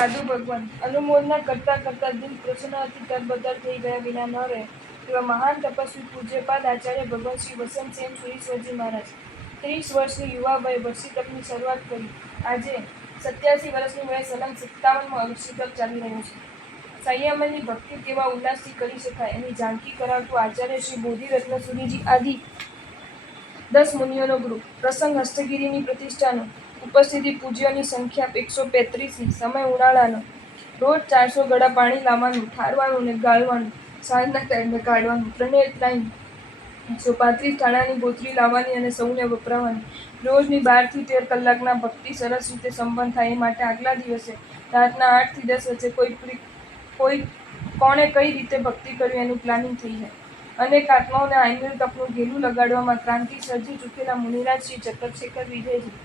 સાધુ ભગવાન અનુમોદના કરતા કરતા દિલ પ્રસન્નતાથી તરબતર થઈ ગયા વિના ન રહે એવા મહાન તપસ્વી પૂજ્યપાદ આચાર્ય ભગવાન શ્રી વસંતસેન સુરીશ્વરજી મહારાજ 30 વર્ષની યુવા વયે વર્ષી તપની શરૂઆત કરી. આજે 87 વર્ષની વયે સલંગ 57મો વર્ષી તપ ચાલી રહ્યો છે. સંયમની ભક્તિ કેવા ઉલ્લાસથી કરી શકાય એની ઝાંખી કરાવતું આચાર્ય શ્રી બોધિરત્ન સુરીજી આદિ 10 મુનિઓનો ગ્રુપ. પ્રસંગ હસ્તગીરીની પ્રતિષ્ઠાનો. ઉપસ્થિતિ પૂજ્યોની સંખ્યા 135ની. સમય ઉનાળાનો. રોજ 400 ગળા પાણી લાવવાનું, ઠારવાનું ને ગાળવાનું. સાંજના ટાઈમે કાઢવાનું. ત્રણેય ટાઈમ 135 ઠાણાની બોતલી લાવવાની અને સૌને વપરાવાની. રોજની 12 થી 13 કલાકના ભક્તિ સરસ રીતે સંપન્ન થાય એ માટે આગલા દિવસે રાતના 8 થી 10 વચ્ચે કોણે કઈ રીતે ભક્તિ કરવી એનું પ્લાનિંગ થઈ જાય. અનેક આત્માઓને આઈંગલ તપનું ઘેલું લગાડવામાં ક્રાંતિ સર્જી ચૂકેલા મુનિરાજ શ્રી ચક્રશેખર વિજયજી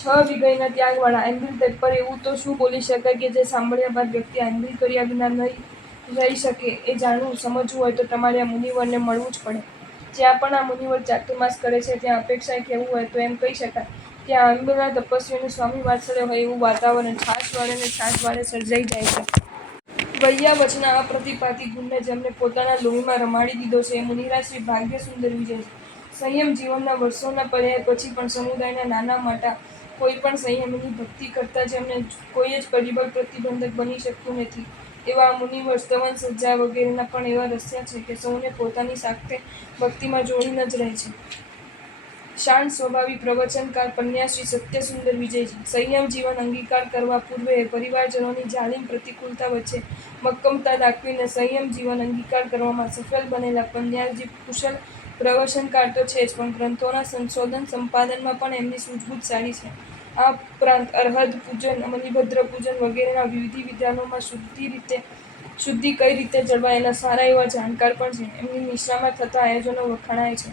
6 વિગયના ત્યાગવાળા. આઈંગલ તપ પર એવું તો શું બોલી શકાય કે જે સાંભળ્યા બાદ વ્યક્તિ આઈંગલ કર્યા વિના નહીં રહી શકે. એ જાણવું સમજવું હોય તો તમારે આ મુનિવરને મળવું જ પડે. જ્યાં પણ આ મુનિવર ચાતુર્માસ કરે છે ત્યાં અપેક્ષાએ કહેવું હોય તો એમ કહી શકાય કે આ આઈંગલના તપસ્વીઓનું સ્વામી વાત્સલ્ય હોય એવું વાતાવરણ છાશ વાળે સર્જાઈ જાય છે. વૈયા વચના અપ્રતિપાતી ગુણને જેમને પોતાના લોહીમાં રમાડી દીધો છે એ મુનિરાજ શ્રી ભાગ્યસુંદર વિજયજી. સંયમ જીવનના વર્ષોના પર્યાય પછી પણ સમુદાયના નાના મોટા કોઈ પણ સંયમની ભક્તિ કરતા જેમને કોઈ જ પરિબળ પ્રતિબંધક બની શકતું નથી એવા મુનિવર સ્તવન સજ્જા વગેરેના પણ એવા રસ્યા છે કે સૌને પોતાની સાથે ભક્તિમાં જોડીને જ રહે છે. શાંત સ્વભાવી પ્રવચનકાર પન્યા શ્રી સત્યસુંદર વિજયજી. સંયમ જીવન અંગીકાર કરવા પૂર્વે પરિવારજનોની જાલિમ પ્રતિકૂળતા વચ્ચે મક્કમતા દાખવીને સંયમ જીવન અંગીકાર કરવામાં સફળ બનેલા પન્યાજી કુશલ પ્રવચનકાર તો છે જ પણ ગ્રંથોના સંશોધન સંપાદનમાં પણ એમની સૂઝબૂછ સારી છે. આ ઉપરાંત અરહદ પૂજન, મણિભદ્ર પૂજન વગેરેના વિધિ વિધાનોમાં શુદ્ધિ કઈ રીતે જળવાય એના સારા એવા જાણકાર પણ છે. એમની નિષ્ઠામાં થતા આયોજનો વખાણાય છે.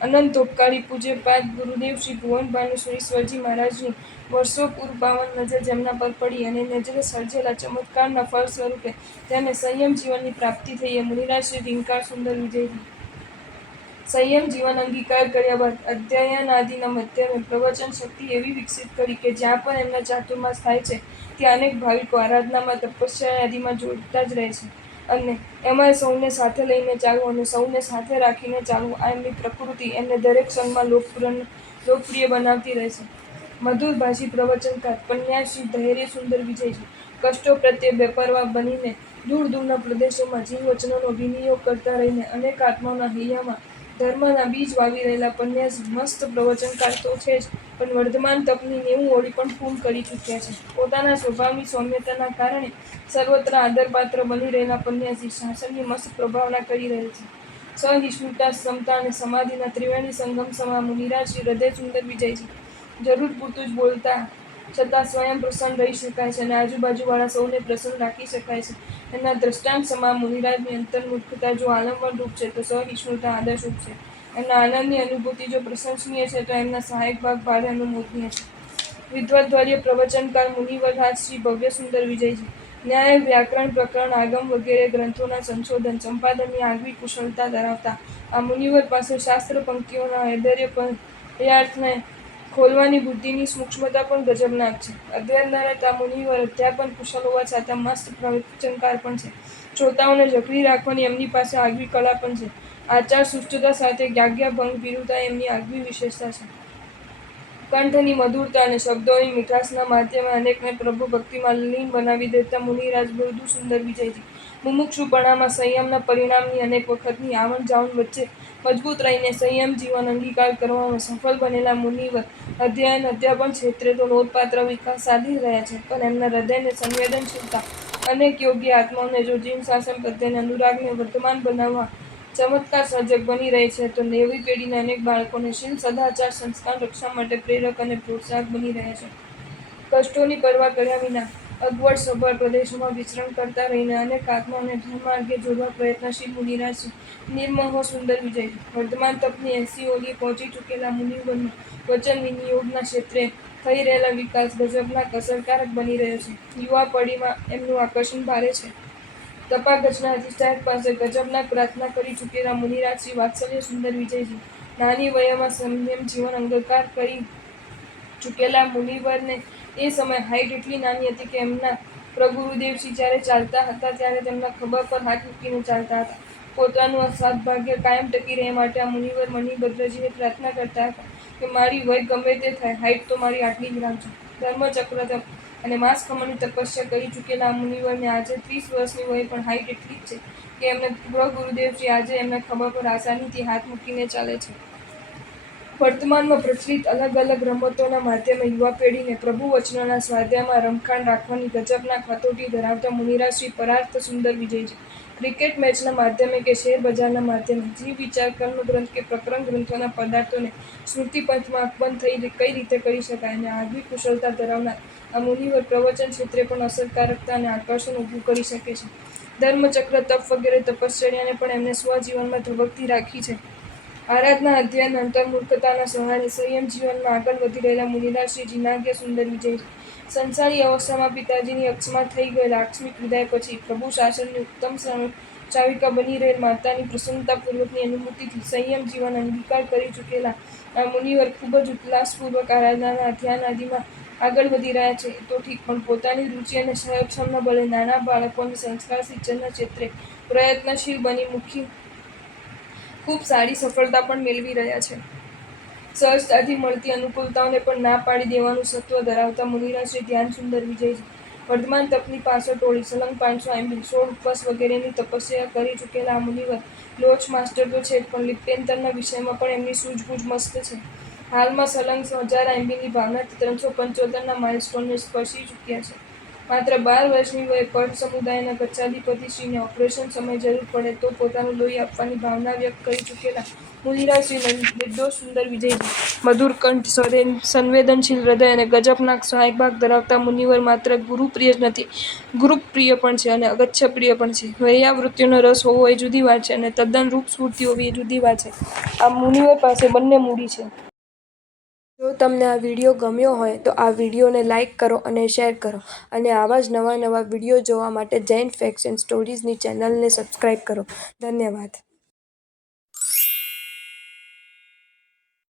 અનંતોપકારી પૂજ્યપાદ ગુરુદેવ શ્રી ભુવનભાનુ સુરીશ્વરજી મહારાજની વર્ષો પૂર્વ પાવન નજર જેમના પર પડી અને નજરે સર્જેલા ચમત્કારના ફળ સ્વરૂપે તેમને સંયમ જીવનની પ્રાપ્તિ થઈ એ મુનિરાજ શ્રી રીંકાર સુંદર વિજયજી. સંયમ જીવન અંગીકાર કર્યા બાદ અધ્યયનાદિના માધ્યમે પ્રવચન શક્તિ એવી વિકસિત કરી કે જ્યાં પણ એમના ચાતુર્માસ થાય છે ત્યાં અનેક ભાવિકો આરાધનામાં તપસ્યા આદિમાં જોડતા જ રહે છે અને એમાં સૌને સાથે લઈને ચાલવું અને સૌને સાથે રાખીને ચાલવું આ એમની પ્રકૃતિ એમને દરેક સંઘમાં લોકપ્રિય બનાવતી રહે છે. મધુરભાષી પ્રવચનકાર પન્યા શ્રી ધૈર્ય સુંદર વિજયજી. કષ્ટો પ્રત્યે બેપરવા બનીને દૂર દૂરના પ્રદેશોમાં જીવ વચનોનો વિનિયોગ કરતા રહીને અનેક આત્માઓના હૈયામાં ધર્મના બીજ વાવી રહેલા પન્યાજી મસ્ત પ્રવચનકાર તો છે જ પણ વર્ધમાન તપની 90 ઓળી પણ પૂર્ણ કરી ચૂક્યા છે. પોતાના સ્વભાવની સૌમ્યતાના કારણે સર્વત્ર આદરપાત્ર બની રહેલા પન્યાજી શાસનની મસ્ત પ્રભાવના કરી રહેલ છે. સહિષ્ણુતા, સમતા અને સમાધિના ત્રિવેણી સંગમ સમા મુનિરાજ શ્રી હૃદય સુંદર વિજયજી. જરૂર પૂરતું જ બોલતા છતાં સ્વયં પ્રસન્ન રહી શકાય છે અને આજુબાજુવાળા સૌને પ્રસન્ન રાખી શકાય છે. એમના દ્રષ્ટાંત સમા મુનિરાજની અંતર્મુખતા જો આલંબનરૂપ છે તો સહિષ્ણુતા આદર્શરૂપ છે. એમના આનંદની અનુભૂતિ જો પ્રશંસનીય છે તો એમના સહાયક ભાવ ભારે અનુમોદનીય છે. વિદ્વદ્વર્ય પ્રવચનકાર મુનિવરરાજ શ્રી ભવ્યસુંદર વિજયજી. ન્યાય, વ્યાકરણ, પ્રકરણ, આગમ વગેરે ગ્રંથોના સંશોધન સંપાદનની આગવી કુશળતા ધરાવતા આ મુનિવર પાસે શાસ્ત્ર પંક્તિઓના હૈદર્યાર્થને ખોલવાની બુદ્ધિની સૂક્ષ્મતા પણ ગજબનાક છે. અદ્વૈતનારદ આ મુનિવર અધ્યાપન કુશળ હોવા છતાં મસ્ત પ્રવચનકાર પણ છે. શ્રોતાઓને જકડી રાખવાની એમની પાસે આગવી કળા પણ છે. આચાર શુષ્ટતા સાથે આજ્ઞાભંગ ભીરુતા એમની આગવી વિશેષતા છે. કંઠની મધુરતા અને શબ્દોની મીઠાશના માધ્યમે અનેકને પ્રભુ ભક્તિમાં લીન બનાવી દેતા મુનિરાજ મૃદુ સુંદર વિજયજી. મુમુક્ષુપણામાં સંયમના પરિણામની અનેક વખતની આવન જાવન વચ્ચે મજબૂત રહીને સંયમ જીવન અંગીકાર કરવામાં સફળ બનેલા મુનિવર અધ્યયન અધ્યાપન ક્ષેત્રે તો નોંધપાત્ર વિકાસ સાધી રહ્યા છે પણ એમના હૃદયને સંવેદનશીલતા અનેક યોગ્ય આત્માઓને જો જીવ શાસન પ્રત્યેના અનુરાગને વર્ધમાન બનાવવા ચમત્કાર સર્જક બની રહે છે તો નવી પેઢીના અનેક બાળકોને શીલ સદાચાર સંસ્કાર રક્ષા માટે પ્રેરક અને પ્રોત્સાહક બની રહ્યા છે. કષ્ટોની પરવા કર્યા વિના અગવડ સભર પ્રદેશોમાં વિચરણ કરતા રહીને અનેક આત્માઓને ધર્મમાર્ગે જોડવા પ્રયત્નશીલ મુનિરાજ શ્રી નિર્મોહ સુંદર વિજયજી. વર્ધમાન તપની 80 ઓલીએ પહોંચી ચૂકેલા મુનિવરનો વચન વિનિયોગના ક્ષેત્રે થઈ રહેલા વિકાસ ગજબનાક અસરકારક બની રહ્યો છે. યુવા પેઢીમાં એમનું આકર્ષણ ભારે છે. તપાગચના અધિષ્ઠાયક પાસે ગજબનાક પ્રાર્થના કરી ચૂકેલા મુનિરાજ શ્રી વાત્સલ્ય સુંદર વિજયજી. નાની વયમાં સંયમ જીવન અંગીકાર કરી ચૂકેલા મુનિવરને એ સમયે હાઈટ એટલી નાની હતી કે એમના પ્રભુદેવજી જ્યારે ચાલતા હતા ત્યારે તેમના ખભા પર હાથ મૂકીને ચાલતા હતા. પોતાનું સદભાગ્ય કાયમ ટકી રહે માટે આ મુનિવર મણિભદ્રજીને પ્રાર્થના કરતા હતા કે મારી વય ગમે તે થાય, હાઈટ તો મારી આટલી જ રાખજો. ધર્મચક્ર તપ અને માસ ખમણની તપસ્યા કરી ચૂકેલા આ મુનિવરને આજે 30 વર્ષની વયે પણ હાઈટ એટલી જ છે કે એમને ગુરુદેવજી આજે એમના ખભા પર આસાનીથી હાથ મૂકીને ચાલે છે. વર્તમાનમાં પ્રચલિત અલગ અલગ રમતોના માધ્યમે યુવા પેઢીને પ્રભુ વચનોના સ્વાધ્યાયમાં રમખાણ રાખવાની ગજબના હતોટી ધરાવતા મુનિરાજ શ્રી પરાર્થ સુંદર વિજયજી ક્રિકેટ મેચના માધ્યમે કે શેર બજારના માધ્યમે જીવ વિચાર કર્મગ્રંથ કે પ્રકરણ ગ્રંથોના પદાર્થોને સ્મૃતિપંથમાં અકબંધ થઈ કઈ રીતે કરી શકાય અને આગવી કુશળતા ધરાવનાર આ મુનિવર પ્રવચન ક્ષેત્રે પણ અસરકારકતા અને આકર્ષણ ઊભું કરી શકે છે. ધર્મચક્ર તપ વગેરે તપશ્ચર્યાને પણ એમને સ્વજીવનમાં ધબકતી રાખી છે. આરાધના અધ્યયન અંતર્મુખતાના સહારે સંયમ જીવનમાં આગળ વધી રહેલા મુનિરાજ શ્રી જીનાગ્ય સુંદર વિજયજી સંસારી અવસ્થામાં પિતાજીની અક્ષમાં થઈ ગયેલા આકસ્મિક વિદાય પછી પ્રભુ શાસનની ઉત્તમ ચાવિકા બની રહેલ માતાની પ્રસન્નતાપૂર્વકની અનુમતિથી સંયમ જીવન અંગીકાર કરી ચૂકેલા આ મુનિવર ખૂબ જ ઉલ્લાસપૂર્વક આરાધનાના ધ્યાન આદિમાં આગળ વધી રહ્યા છે તો ઠીક, પણ પોતાની રુચિ અને સહક્ષમના બળે નાના બાળકોને સંસ્કાર સિંચનના ક્ષેત્રે પ્રયત્નશીલ બની ખૂબ સારી સફળતા પણ મેળવી રહ્યા છે. સહજતાથી મળતી અનુકૂળતાઓને પણ ના પાડી દેવાનું સત્વ ધરાવતા મુનિરાજ શ્રી ધ્યાન સુંદર વિજયજી વર્ધમાન તપની પાછળ ટોળી સલંગ 500 MB 16 ઉપવાસ વગેરેની તપસ્યા કરી ચૂકેલા આ મુનિવર લોચ માસ્ટર તો છે જ, પણ લિપ્યંતરના વિષયમાં પણ એમની સૂઝબૂઝ મસ્ત છે. હાલમાં સલંગ 1000 MBની ભાવનાથી 375ના માઇલસ્ટોનને સ્પર્શી ચૂક્યા છે. માત્ર 12 વર્ષની વયે પઢ સમુદાયના ગચ્છાધિપતિશ્રીને ઓપરેશન સમયે જરૂર પડે તો પોતાનું લોહી આપવાની ભાવના વ્યક્ત કરી ચૂકેલા મુનિરાજ શ્રી નિર્દોષ સુંદર વિજયજી મધુર કંઠ, સંવેદનશીલ હૃદય અને ગજબના સહાયભાગ ધરાવતા મુનિવર માત્ર ગુરુપ્રિય જ નથી, ગુરુપ્રિય પણ છે અને અગચ્છપ્રિય પણ છે. વૈયાવૃત્તિનો રસ હોવો એ જુદી વાત છે અને તદ્દન રૂપસ્ફૂર્તિ હોવી એ જુદી વાત છે. આ મુનિવર પાસે બંને મૂડી છે. જો તમને આ વિડીયો ગમ્યો હોય તો આ વિડીયોને લાઇક કરો અને શેર કરો અને આવા જ નવા વિડીયો જોવા માટે જૈન ફેક્ટ્સ એન્ડ સ્ટોરીઝની ચેનલને સબસ્ક્રાઇબ કરો. ધન્યવાદ.